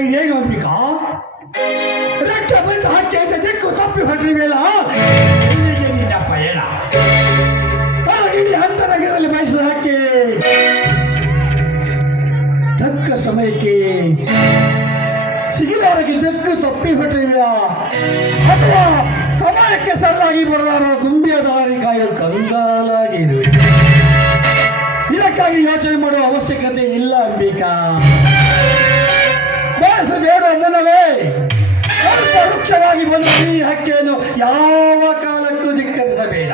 ಇದೇನು ಅಂಬಿಕಾ ರಕ್ತ ಬಂದು ಅಂತ ದಿಕ್ಕು ತಪ್ಪಿ ಹೊರಟಿವೆಯಲ್ಲ ಮೇಲ. ನಿನ್ನ ಪಯಣ ಇಲ್ಲಿ ಅಂತರಂಗದಲ್ಲಿ ಬಯಸಿದ ಹಾಕಿ ತಕ್ಕ ಸಮಯಕ್ಕೆ ಸಿಗಿಲಾರಕ್ಕೆ ದಿಕ್ಕು ತಪ್ಪಿ ಹೊರಟಿವೆಯಾ ಅಥವಾ ಸಮಯಕ್ಕೆ ಸರಳಾಗಿ ಬರಲಾರ ತುಂಬಿಯ ದಾರಿ ಕಾಯ ಕಂಗಾಲಾಗಿರುವೆ ಇದಕ್ಕಾಗಿ ಯೋಚನೆ ಮಾಡುವ ಅವಶ್ಯಕತೆ ಇಲ್ಲ, ಅಂಬಿಕಾ. ಬೇಡ ಮುನ್ನವೇ ವೃಕ್ಷವಾಗಿ ಬಂದ ಈ ಹಕ್ಕಿಯನ್ನು ಯಾವ ಕಾಲಕ್ಕೂ ಧಿಕ್ಕರಿಸಬೇಡ.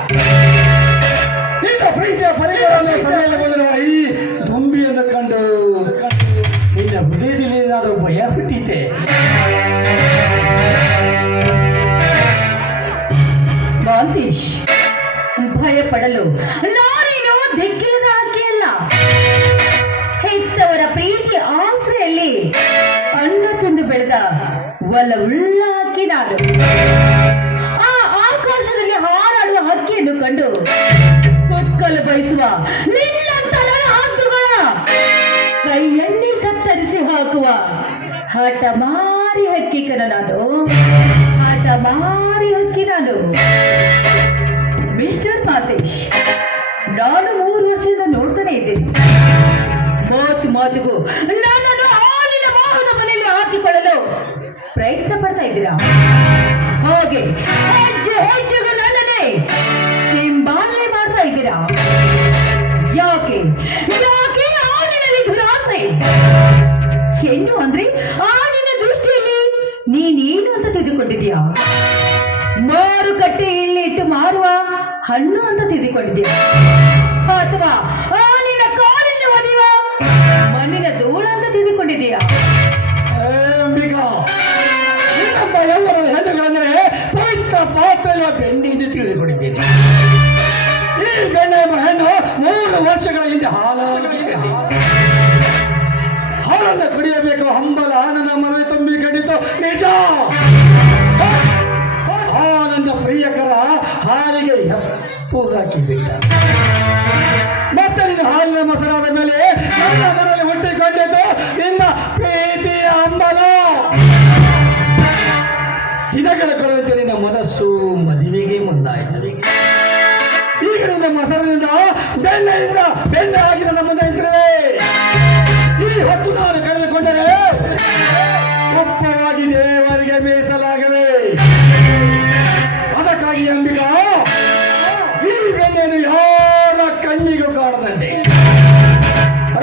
ನಿನ್ನ ಪ್ರೀತಿಯ ಪರಿಗಳನ್ನು ಸಮಯದಲ್ಲಿ ಬಂದಿರುವ ಈ ದುಂಬಿಯನ್ನು ಕಂಡು, ನಿನ್ನ ಹೃದಯದಲ್ಲಿ ಏನಾದರೂ ಭಯ ಹುಟ್ಟಿತೆ? ಮಾಂತೇಶ್ ಭಯ ಪಡಲು ನಾನೇನು ದಿಕ್ಕಿಲ್ಲದ ಹಕ್ಕಿಯಲ್ಲ. ಹೆತ್ತವರ ಪ್ರೀತಿ ಆಸರೆಯಲ್ಲಿ ಅನ್ನ ತಂದು ಬೆಳೆದ ಒಲವುಳ್ಳ ಹಕ್ಕಿ ನಾನು. ಆ ಆಕಾಶದಲ್ಲಿ ಹಾರಾಡುವ ಹಕ್ಕಿಯನ್ನು ಕಂಡು ಕೊಕ್ಕಲು ಬಯಸುವ ಕೈಯಲ್ಲಿ ಕತ್ತರಿಸಿ ಹಾಕುವ ಹಠ ಮಾರಿ ಹಕ್ಕಿ ಕಣ ನಾನು. ಹಠ ಮಾರಿ ಹಕ್ಕಿ ನಾನು. ಮಿಸ್ಟರ್ ಮಾತೇಶ್ ನಾನು ಮೂರು ವರ್ಷದಿಂದ ನೋಡ್ತಾನೆ ಇದ್ದೀನಿ. ಮಾತು ಮಾತಿಗೂ ಹಾಕಿಕೊಳ್ಳಲು ಪ್ರಯತ್ನ ಪಡ್ತಾ ಇದ್ದೀರಾ? ಹೋಗಿ, ಹೆಜ್ಜೆ, ಹೆಜ್ಜೆಗೂ ನನ್ನನ್ನೇ ಹಿಂಬಾಲನೆ ಮಾಡ್ತಾ ಇದ್ದೀರಾ? ಯಾಕೆ ಯಾಕೆ ಆನಿನಲ್ಲಿ ದುರಾಸೆ ಹೆಣ್ಣು ಅಂದ್ರೆ ಆನಿನ ದೃಷ್ಟಿಯಲ್ಲಿ ನೀನೇನು ಅಂತ ತಿಳಿದುಕೊಂಡಿದ್ಯಾ ಮಾರುಕಟ್ಟೆಯಲ್ಲಿ ಇಟ್ಟು ಮಾರುವ ಹಣ್ಣು ಅಂತ ತಿಳಿದುಕೊಂಡಿದ್ಯಾ ಅಥವಾ ಪಾತ್ರೆಯ ಬೆಣ್ಣೆ ಎಂದು ತಿಳಿದುಕೊಂಡಿದ್ದೇನೆ. ಈ ಬೆಣ್ಣೆ ಹೆಣ್ಣು ಮೂರು ವರ್ಷಗಳ ಹಿಂದೆ ಹಾಲಾಗಿ ಹಾಲನ್ನು ಕುಡಿಯಬೇಕು, ಹಂಬಲ, ಆನಂದ ಮನೆ ತುಂಬಿ ಕಂಡಿತು ನಿಜ! ಆನಂದ ಪ್ರಿಯಕರ ಹಾಲಿಗೆ ಹೆಪ್ಪು ಹಾಕಿಬಿಟ್ಟ ಮತ್ತೆ ನಿನ್ನ ಹಾಲಿನ ಮೊಸರಾದ ಮೇಲೆ ನನ್ನ ಮನೆಯಲ್ಲಿ ಹುಟ್ಟಿಕೊಂಡಿದ್ದು ನಿನ್ನ ಪ್ರೀತಿಯ ಹಂಬಲ. ದಿನಗಳ ಕಳೆದಂತೆ ನಿನ್ನ ಮನಸ್ಸು ಮದುವೆಗೆ ಮುಂದಾಯಿತದೆ. ಈಗ ನಿನ್ನ ಮೊಸರಿನಿಂದ ಬೆಣ್ಣೆಯಿಂದ ಬೆಣ್ಣೆ ಆಗಿ ನನ್ನ ಮುಂದೆ ಈ ಹೊತ್ತು ನಾನು ಕಳೆದುಕೊಂಡರೆ ಒಪ್ಪವಾಗಿ ದೇವರಿಗೆ ಮೀಸಲಾಗವೆ ಅದಕ್ಕಾಗಿ ಅಂಬಿಗ, ಈ ಬೆಣ್ಣೆಯನ್ನು ಯಾರ ಕಣ್ಣಿಗೂ ಕಾಣದಂತೆ.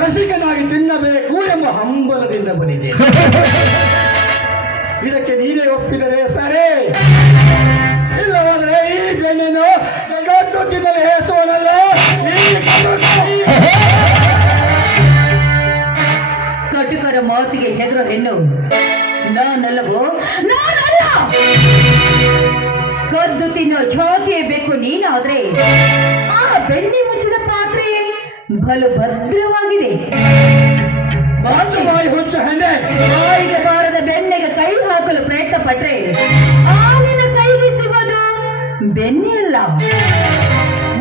ರಸಿಕನಾಗಿ ತಿನ್ನಬೇಕು ಎಂಬ ಹಂಬಲದಿಂದ ಬಂದಿದೆ ಇದಕ್ಕೆ ನೀನೇ ಒಪ್ಪಿದರೆ ಸರಿ. ಇಲ್ಲವಾದ್ರೆ ಈ ಬೆನ್ನನ್ನು ಕದ್ದು ತಿನ್ನಲು ಹೇಸುವನಲ್ಲ. ಕಟುಕರ ಮಾತಿಗೆ ಹೆದರೋ ಹೆಣ್ಣು. ನಾನಲ್ಲವೋ? ನಾನಲ್ಲ! ಕದ್ದು ತಿನ್ನೋ ಜಾತಿಯೇ ಬೇಕು ನೀನಾದ್ರೆ. ಆ ಬೆಣ್ಣೆ ಮುಚ್ಚಿದ ಪಾತ್ರೆ ಬಲು ಭದ್ರವಾಗಿದೆ. ಬಾಚು ಬಾಯಿ ಹುಚ್ಚು ಹೆಣ್ಣೆ ಬಾಯಿಗೆ ಬಾರದ ಬೆನ್ನೆಗೆ ಕೈ ಹಾಕಲು ಪ್ರಯತ್ನ ಪಟ್ರೆ ಆನಿನ ಕೈಗೆ ಸಿಗೋದು ಬೆನ್ನಿಲ್ಲ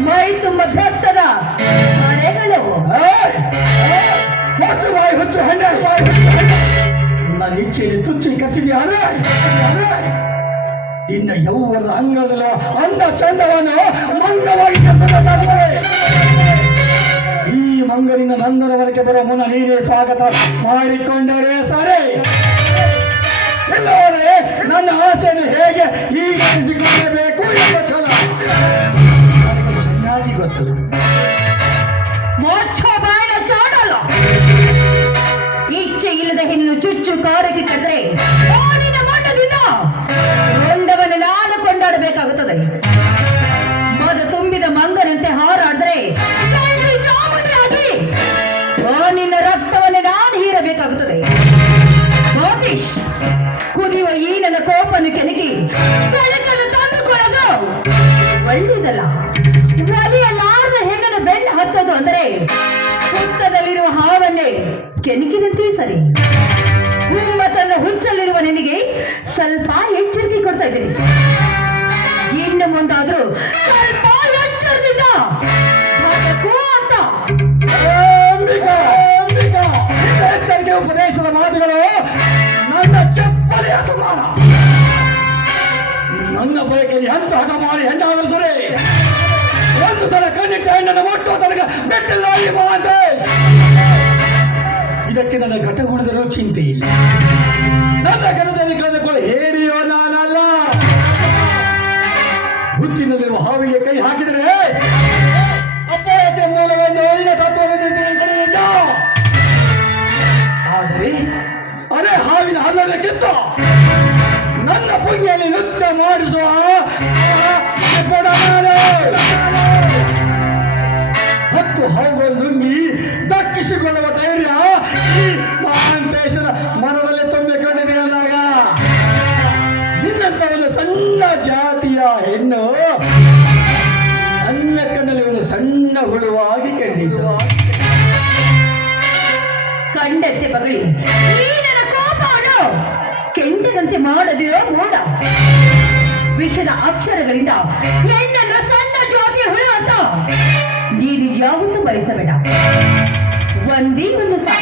ಮೈ ತುಂಬ ಭಕ್ತದ ಮನೆಗಳು ಬಾಯಿ ಹುಚ್ಚು ಹೆಣ್ಣೆ ನನ್ನ ಇಚ್ಛೆಯಲ್ಲಿ ತುಚ್ಚಿ ಕಸಿದ್ಯಾರೆ ನಿನ್ನ ಯೌವನದ ಅಂಗದಲ್ಲ ಅಂದ ಚಂದವನ್ನು ಮಂಗವಾಗಿ ಕಸದ ಈ ಮಂಗಲಿನ ನಂದನವರೆಗೆ ಬರುವ ಮುನ್ನ ನೀನೇ ಸ್ವಾಗತ ಮಾಡಿಕೊಂಡರೆ ಸರಿ. ಇಲ್ಲವರೆ ನನ್ನ ಆಸೆಯನ್ನು ಹೇಗೆ ಈಗಿಸಿಕೊಳ್ಳಬೇಕು ತಂದುಕೊಳ್ಳೋದು ಒಳ್ಳೆಯದಲ್ಲ ಒಲಿಯಲಾರದ ಹೆಗಣ ಬೆನ್ನು ಹತ್ತೋದು ಅಂದರೆ ಹುತ್ತದಲ್ಲಿರುವ ಹಾವನ್ನೇ ಕೆಣಕಿದಂತೆ ಸರಿ. ಹುಮ್ಮತನ್ನು ಹುಚ್ಚಲಿರುವ ನಿನಗೆ ಸ್ವಲ್ಪ ಎಚ್ಚರಿಕೆ ಕೊಡ್ತಾ ಇದ್ದೀನಿ. ಇನ್ನು ಮುಂದಾದ್ರೂ ಸ್ವಲ್ಪ ಎಚ್ಚರಿದ ನನ್ನ ಎಂತ ಹಠ ಮಾಡಿ ಹೆಂಡಾದರೂ ಸರಿ. ಒಂದು ಸಲ ಕಣ್ಣಿಟ್ಟ ಹೆಣ್ಣನ್ನು ಮುಟ್ಟುವ ತನಕ ಬಿಟ್ಟಿಲ್ಲ ಈ ಮಾತೆ. ಇದಕ್ಕೆ ನನ್ನ ಘಟಗುಣದಲ್ಲೂ ಚಿಂತೆ ಇಲ್ಲ. ನನ್ನ ಕರದಲ್ಲಿ ಕಳೆದುಕೊಳ್ಳಿ. ಹೇಳಿಯೋ ನಾನಲ್ಲ. ಹುಚ್ಚಿನಲ್ಲಿರುವ ಹಾವಿಗೆ ಕೈ ಹಾಕಿದರೆ ಅಪಾಯತೆ ಮೂಲವನ್ನು ನಿನ್ನ ತತ್ವದಿಂದ. ಆದರೆ ಅದೇ ಹಾವಿನ ಹಲ್ಲನ್ನು ಕಿತ್ತು, ನನ್ನ ಪುಂಗಿಯಲ್ಲಿ ನೃತ್ಯ ಮಾಡಿಸುವ ಆ ಕೊಡ ಹತ್ತು ಹೌದು ನುಂಗಿ ದಕ್ಕಿಸಿಕೊಳ್ಳುವ ಧೈರ್ಯ ಈ ಮಹಾಂತೇಶನ ಮನದಲ್ಲಿ ತುಂಬಿಕೊಂಡಿದೆ ಅಂದಾಗ. ನಿನ್ನಂತ ಒಂದು ಸಣ್ಣ ಜಾತಿಯ ಹೆಣ್ಣು ನನ್ನ ಕಣ್ಣಲ್ಲಿ ಒಂದು ಸಣ್ಣ ಹುಳುವಾಗಿ ಕಂಡಿದ್ದು. ಕಂಡಂತೆ ಬಗಳಿ. ಈ ನನ್ನ ಕೋಪವನ್ನು ಕೆಂಡದಂತೆ ಮಾಡದಿರೋ ಮೂಡ. ವಿಷದ ಅಕ್ಷರಗಳಿಂದ ಹೆಣ್ಣನ್ನು ಸಣ್ಣ ಜ್ಯೋತಿ ಹುಳ ಅಂತ ನೀನು ಯಾವತ್ತೂ ಬಯಸಬೇಡ ಒಂದೇ ಒಂದು